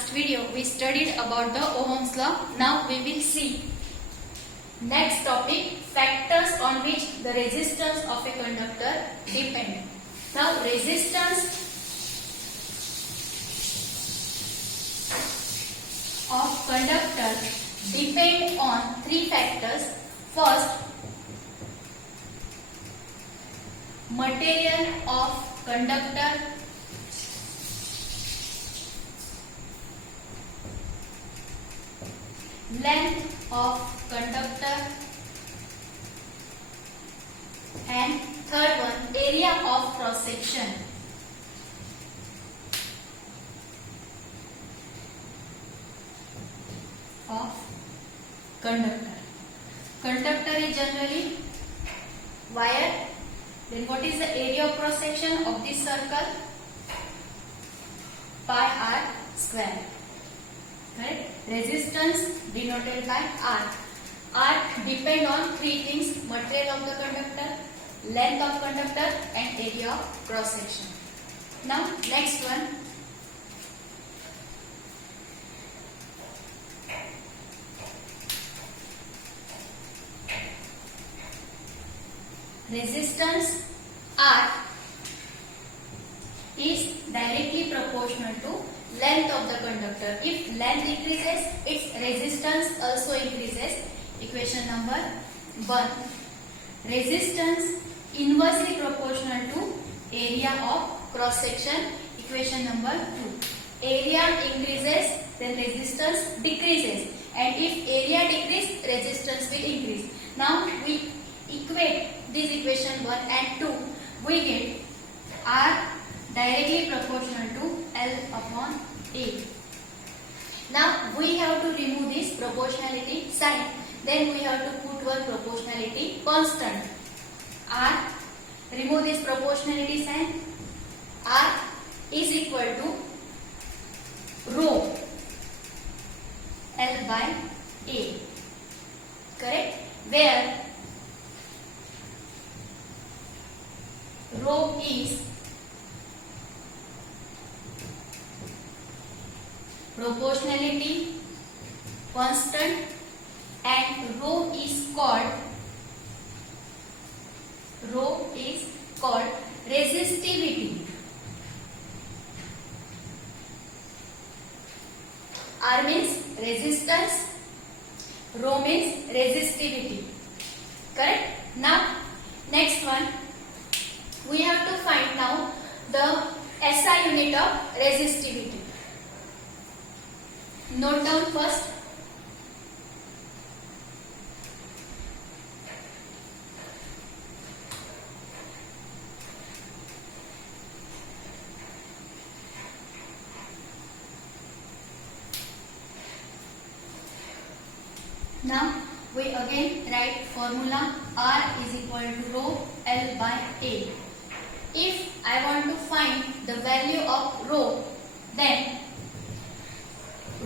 last video we studied about the Ohm's law. Now we will see next topic, factors on which the resistance of a conductor depend. Now resistance of conductor depend on three factors. First, material of conductor. Length of conductor, and third one, area of cross section. Of conductor. Conductor is generally wire. Then what is the area of cross section of this circle? Pi r square. Correct? Resistance denoted by R. R depend on three things: material of the conductor, length of conductor, and area of cross section. Now next one. Resistance R is directly proportional to length of the conductor. If length increases, its resistance also increases. Equation number 1. Resistance inversely proportional to area of cross section. Equation number 2. Area increases, then resistance decreases, and if area decreases, resistance will increase. Now we equate this equation 1 and 2. We get R directly proportional to L upon A. Now we have to remove this proportionality sign. Then we have to put one proportionality constant. R, remove this proportionality sign. R is equal to rho L by A. Correct? Where rho is proportionality constant and rho is called resistivity. R means resistance, rho means resistivity. Correct? Now next one, we have to find now the SI unit of resistivity. Note down first. Now we again write formula. R is equal to rho L by A. If I want to find the value of rho, then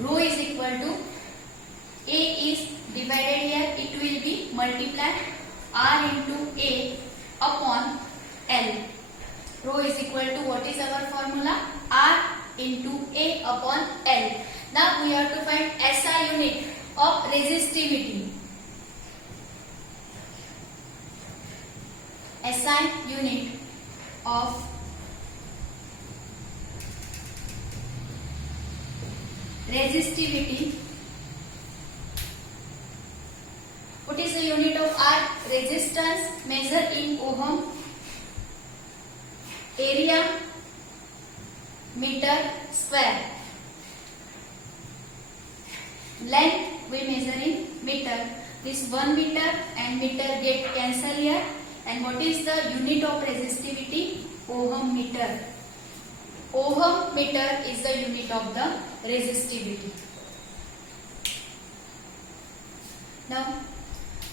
rho is equal to A is divided here, it will be multiply R into A upon L. Rho is equal to, what is our formula? R into A upon L. Now we have to find SI unit of resistivity. SI unit of resistivity. What is the unit of R? Resistance measure in ohm, area meter square, length we measure in meter. This 1 meter and meter get cancel here. And what is the unit of resistivity? Ohm meter. Ohm meter is the unit of the resistivity. Now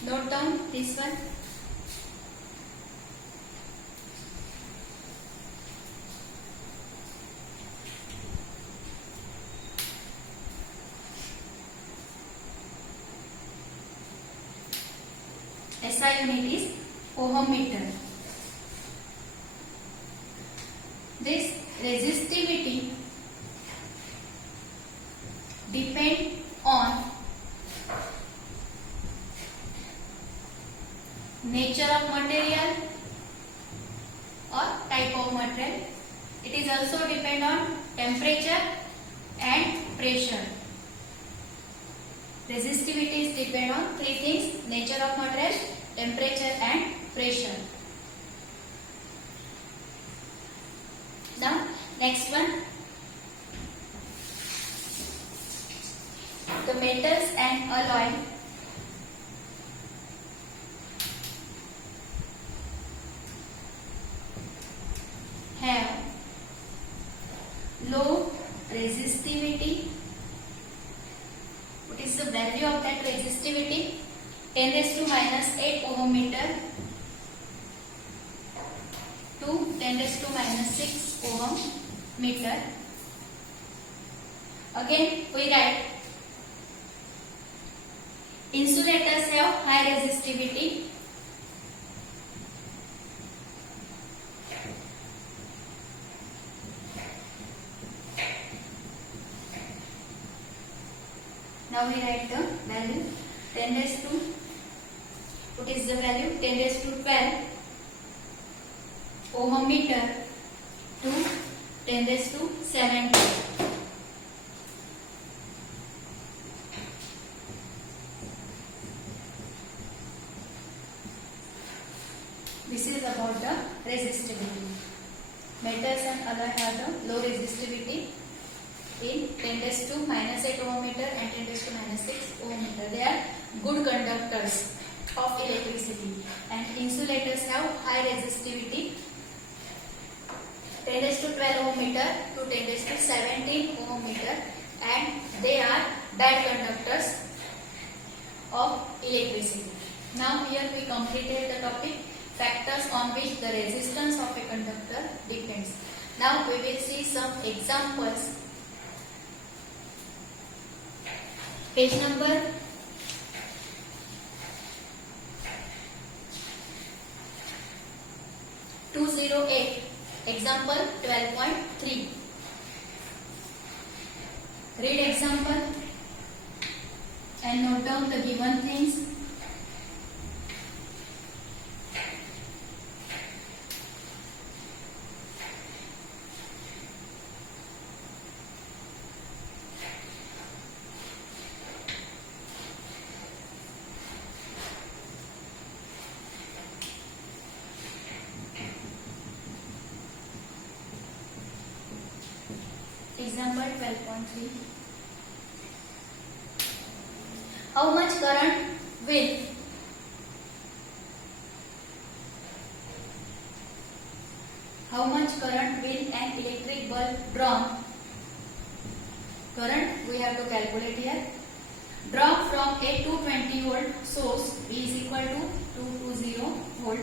note down this one. SI unit is ohm meter. This resistivity depend on nature of material or type of material. It is also depend on temperature and pressure. Resistivity is depend on three things: nature of material, temperature and pressure. Now next one, the metals and alloy have low resistivity. What is the value of that resistivity? 10 raised to minus 8 ohm meter to 10 raised to minus 6 ohm meter. Again we write insulators have high resistivity. Now we write the value 10 raised to, what is the value? 10 raised to 12 ohm meter to 10 raised to 70. This is about the resistivity. Metals and alloy have the low resistivity in 10 raised to minus 8 ohm meter and 10 raised to minus 6 ohm meter. They are good conductors of electricity, and insulators have high resistivity 10 raised to 12 ohm meter to 10 raised to 17 ohm meter, and they are bad conductors of electricity. Now here we completed the topic factors on which the resistance of a conductor depends. Now we will see some examples. Page number 208, example 12.3. Read example and note down the given things. Example 12.3. How much current will an electric bulb draw? Current we have to calculate here. Draw from a 220 volt source V is equal to 220 volt.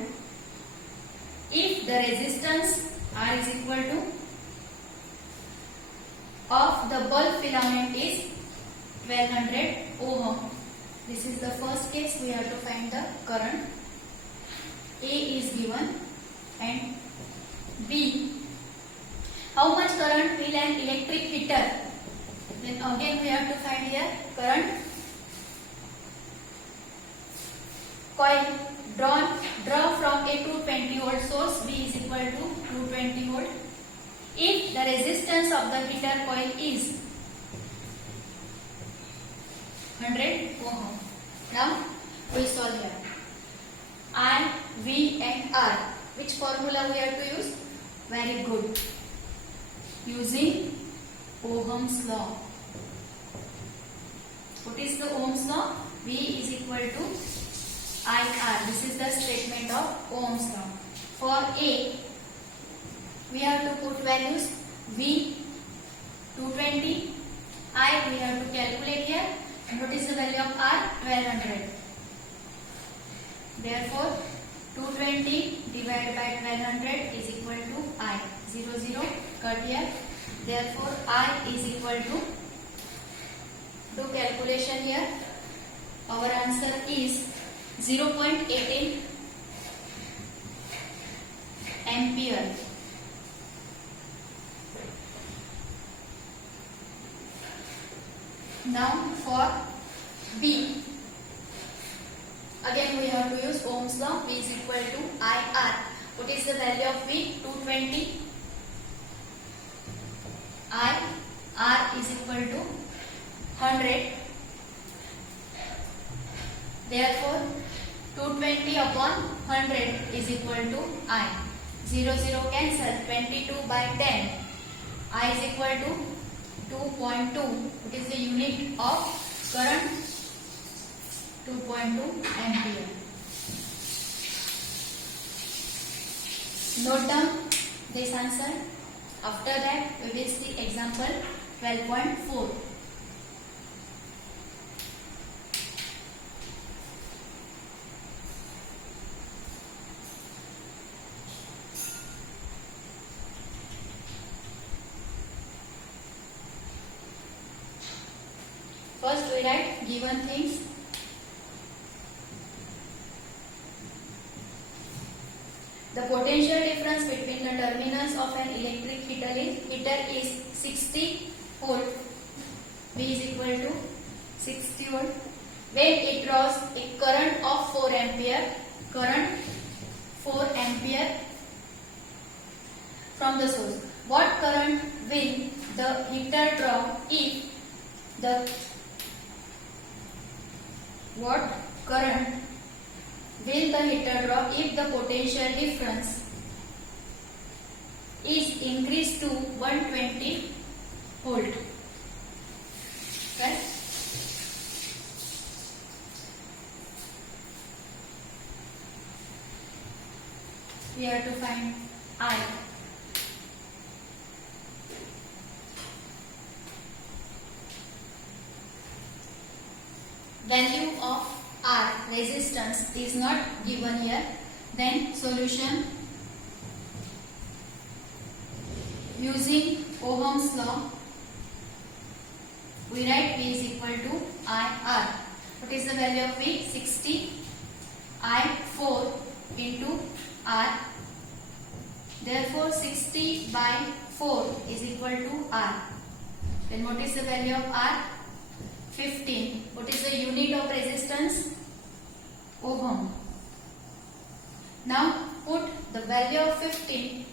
If the resistance R is equal to of the bulb filament is 1200 ohm. This is the first case. We have to find the current. A is given and B. How much current will an electric heater? Then again we have to find here current. Coil draw from a 220 volt source V is equal to 220 volt. If the resistance of the heater coil is 100 ohm. Now we solve here. I, V and R. Which formula we have to use? Very good. Using Ohm's law. What is the Ohm's law? V is equal to IR. This is the statement of Ohm's law. For A, we have to put values. V 220, I we have to calculate here, and what is the value of R? 1200. Therefore 220 divided by 1200 is equal to I. 0 0 cut here. Therefore I is equal to, do calculation here, our answer is 0.18 ampere. Now for B, again we have to use Ohm's law. V is equal to IR. What is the value of V? 220. IR is equal to 100. Therefore 220 upon 100 is equal to I. 0 0 cancel. 22 by 10. I is equal to 2.2. It is the unit of current. 2.2 ampere. Note down this answer. After that we will see example 12.4. First we write given things. The potential difference between the terminals of an electric heater is 60 volt. V is equal to 60 volt. When it draws a current of 4 ampere, from the source. What current will the heater draw if the potential difference is increased to 120 volt? Right? We have to find I. Value of R, resistance, is not given here. Then solution using Ohm's law. We write V is equal to IR. What is the value of V? 60. I 4 into R. Therefore 60 by 4 is equal to R. Then what is the value of R? 15. What is the unit of resistance? Ohm. Now put the value of 15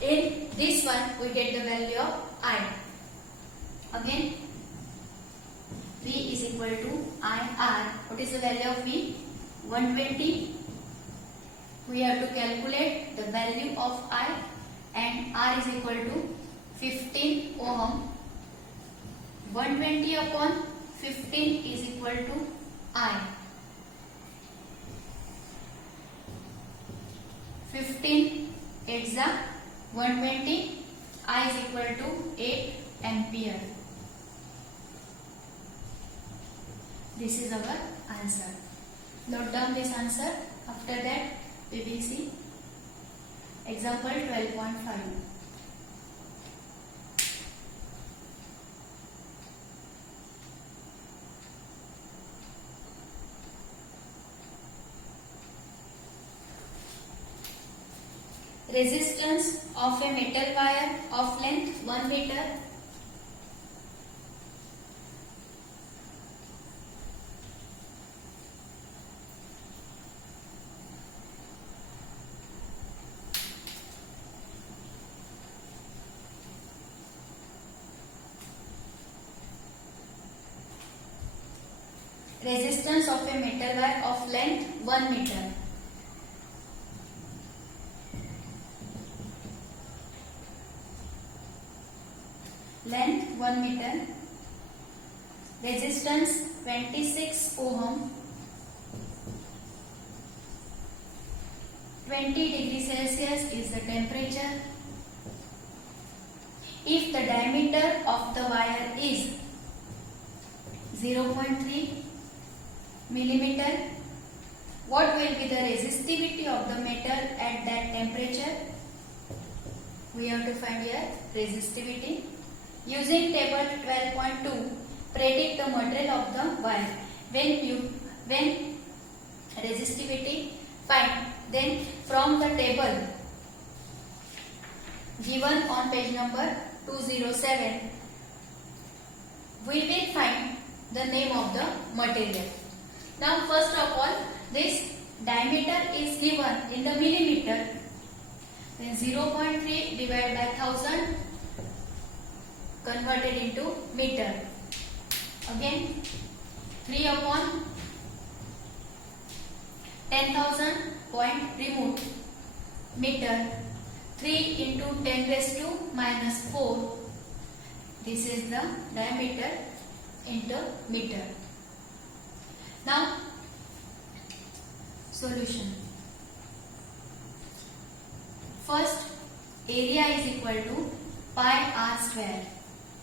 in this one, we get the value of I. Again V is equal to IR. What is the value of V? 120. We have to calculate the value of I, and R is equal to 15 ohm. 120 upon 15 is equal to I. 15 8 120. I is equal to 8 ampere. This is our answer. Note down this answer. After that we will see example 12.5. Resistance of a metal wire of length 1 meter. Resistance of a metal wire of length 1 meter. Length 1 meter. Resistance 26 ohm. 20 degrees Celsius is the temperature. If the diameter of the wire is 0.3 millimeter, what will be the resistivity of the metal at that temperature? We have to find here resistivity. Using table 12.2, predict the material of the wire. When resistivity find, then from the table given on page number 207, we will find the name of the material. Now first of all, this diameter is given in the millimeter. Then 0.3 divided by 1000 converted into meter. Again 3 upon 10,000 point removed meter. 3 into 10 raised to minus 4. This is the diameter into meter. Now solution. First, area is equal to pi r square.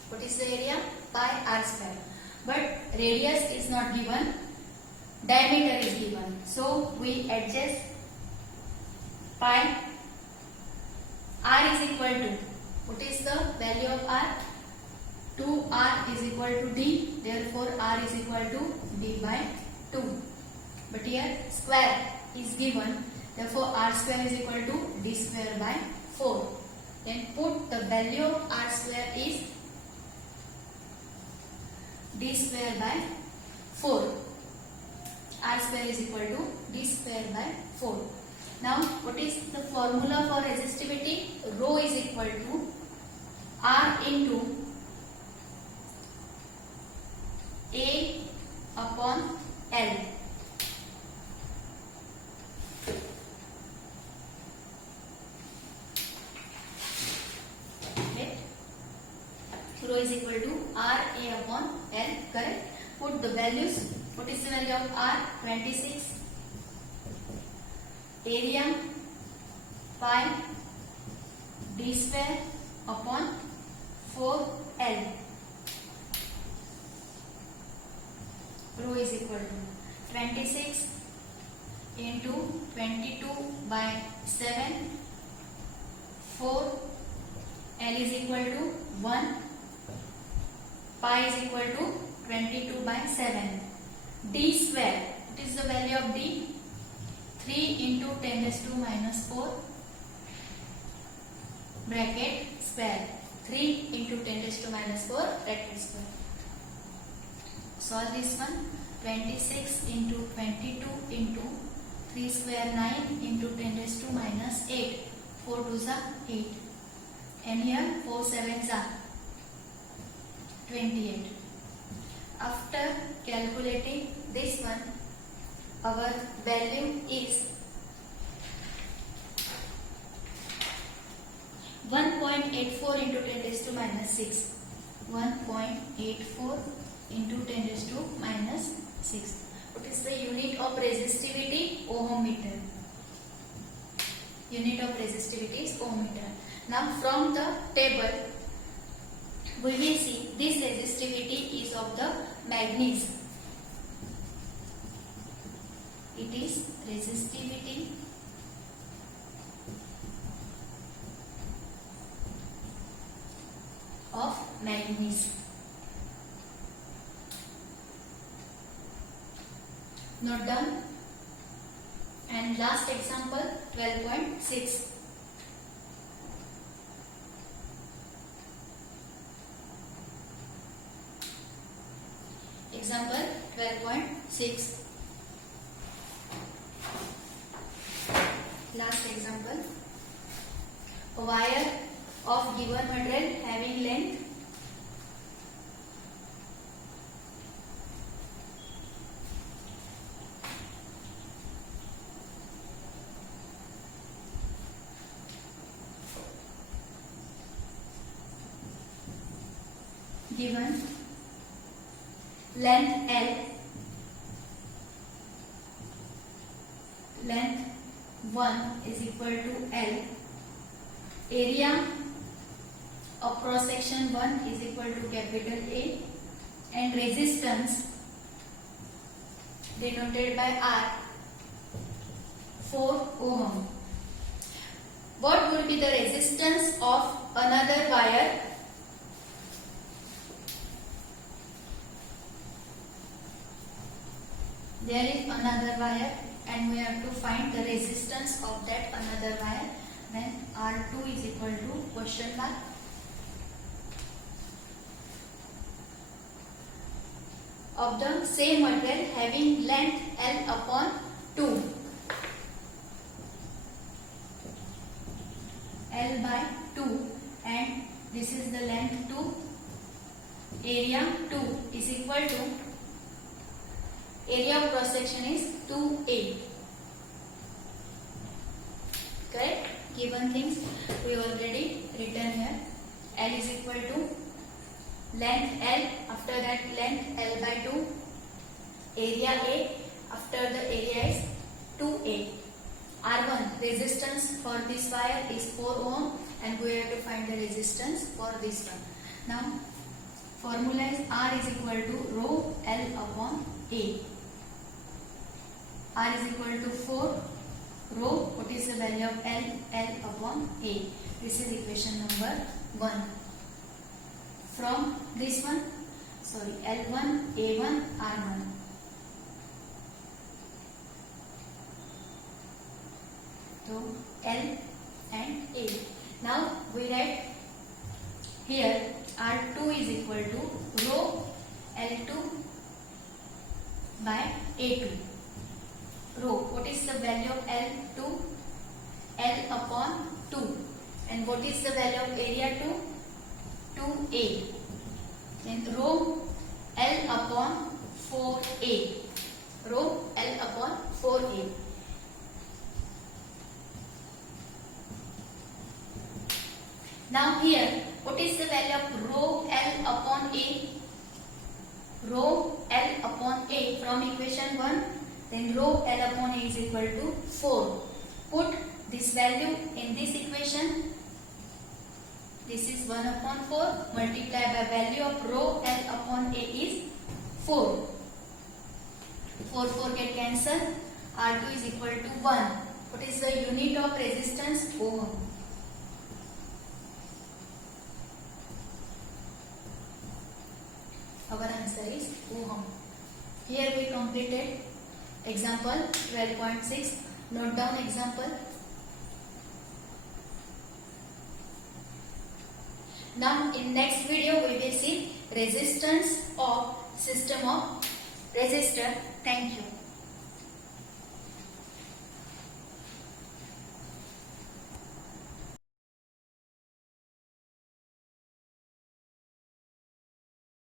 What is the area? Pi r square. But radius is not given, diameter is given. So we adjust pi. R is equal to, what is the value of R? 2R is equal to D. Therefore R is equal to D by 2. But here square is given. Therefore R square is equal to D square by 4. Then put the value of R square is D square by 4. R square is equal to D square by 4. Now what is the formula for resistivity? Rho is equal to R into A upon L. Okay. Rho is equal to R A upon L. Correct. Put the values. What is the value of R? 26. Area pi D square upon 4L. Rho is equal to 26 into 22 by 7. 4 L is equal to 1. Pi is equal to 22 by 7. D square. What is the value of D? 3 into 10 raised to minus 4 bracket square. 3 into 10 raised to minus 4 bracket square. Solve this one. 26 into 22 into 3 square 9 into 10 raised to minus 8. 4 2s are 8. And here 4 7s are 28. After calculating this one, our value is 1.84 into 10 raised to minus 6. 1.84 into 10 raised to minus 6. What is the unit of resistivity? Ohm meter. Unit of resistivity is ohm meter. Now from the table, we will see this resistivity is of the manganese. It is resistivity of manganese. Note down. And last example 12.6. Example 12.6. Last example. A wire of given material having length given length L, length 1 is equal to L, area of cross section 1 is equal to capital A, and resistance denoted by R 4 ohm. What would be the resistance of another wire? There is another wire and we have to find the resistance of that another wire. Then R2 is equal to question mark. of the same material having length L upon 2. L by 2, and this is the length 2, area 2 is equal to, area of cross section is 2A. Correct? Given things we already written here. L is equal to length L, after that length L by 2, area A, after the area is 2A. R1 resistance for this wire is 4 ohm, and we have to find the resistance for this one. Now formula is R is equal to rho L upon A. R is equal to 4 rho, what is the value of L? L upon A. This is equation number 1. From this one, sorry, L1, A1, R1. So L and A. Now we write here R2 is equal to rho L2 by A2. Rho, what is the value of L2? L upon 2. And what is the value of area 2? 2A. Then rho L upon 4A. Rho L upon 4A. Now here, what is the value of rho L upon A? Rho L upon A from equation 1. Then rho L upon A is equal to 4. Put this value in this equation. This is 1 upon 4 multiplied by value of rho L upon A is 4. 4 get cancelled. R2 is equal to 1. What is the unit of resistance? Ohm. Our answer is ohm. Here we completed example 12.6. Note down example. Now in next video we will see resistance of system of resistor. Thank you.